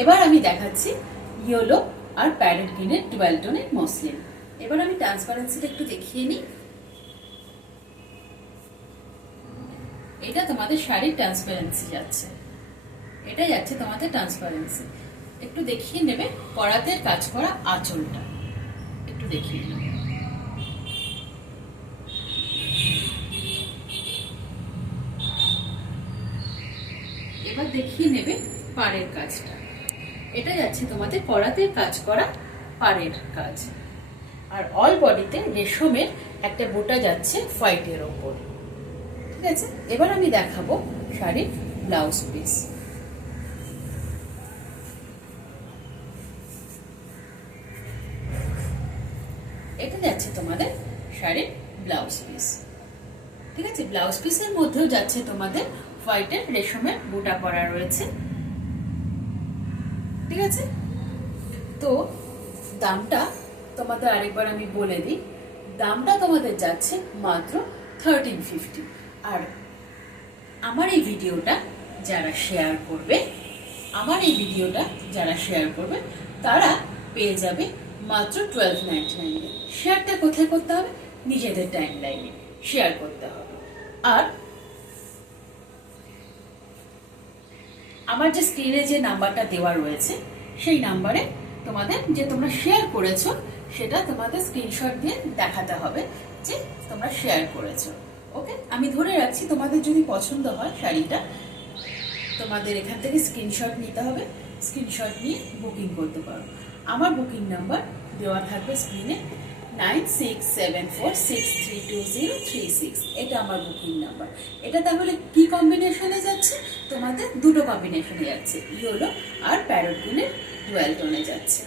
এবার আমি দেখাচ্ছি ইয়েলো আর প্যারেট গ্রিনের ডুয়াল টোনের মসলিন। এবার আমি ট্রান্সপারেন্সিটা একটু দেখিয়ে নিই। এটা তোমাদের শাড়ির ট্রান্সপারেন্সি যাচ্ছে, এটা যাচ্ছে তোমাদের ট্রান্সপারেন্সি। একটু দেখিয়ে নেবে কড়াতে কাজ করা আঁচলটা, একটু দেখিয়ে নেবে। এবার দেখিয়ে নেবে পাড়ের কাজটা, এটা যাচ্ছে তোমাদের কড়াতে কাজ করা পাড়ের কাজ। আর অল বডিতে রেশমের একটা বুটা যাচ্ছে হোয়াইটের ওপর। ঠিক আছে, এবার আমি দেখাবো শাড়ির ব্লাউজ পিস। এটা যাচ্ছে তোমাদের শাড়ির ব্লাউজ পিস। ঠিক আছে, ব্লাউজ পিসের মধ্যেও যাচ্ছে তোমাদের হোয়াইটের রেশমের বুটা করা রয়েছে। ঠিক আছে, তো দামটা তোমাদের আরেকবার আমি বলে দিই, দামটা তোমাদের যাচ্ছে মাত্র 1350। আর আমার এই ভিডিওটা যারা শেয়ার করবে, তারা পেয়ে যাবে মাত্র 1299। শেয়ারটা কোথায় করতে হবে? নিজেদের টাইম লাইনে শেয়ার করতে হবে। আর আমার যে স্ক্রিনে যে নাম্বারটা দেওয়া রয়েছে সেই নাম্বারে তোমাদের যে তোমরা শেয়ার করেছো সেটা তোমাদের স্ক্রিনশট দিয়ে দেখাতে হবে যে তোমরা শেয়ার করেছো। ওকে, আমি ধরে রাখছি, তোমাদের যদি পছন্দ হয় শাড়িটা, তোমাদের এখান থেকে স্ক্রিনশট নিতে হবে, স্ক্রিনশট নিয়ে বুকিং করতে পারো। আমার বুকিং নাম্বার দেওয়া থাকবে স্ক্রিনে, 9674632036। এটা আমার বুকিং নাম্বার। এটা তাহলে কি কম্বিনেশনে যাচ্ছে? তোমাদের দুটো কম্বিনেশনে যাচ্ছে, ইয়েলো আর প্যারট গ্রিনের ডুয়াল টোনে যাচ্ছে।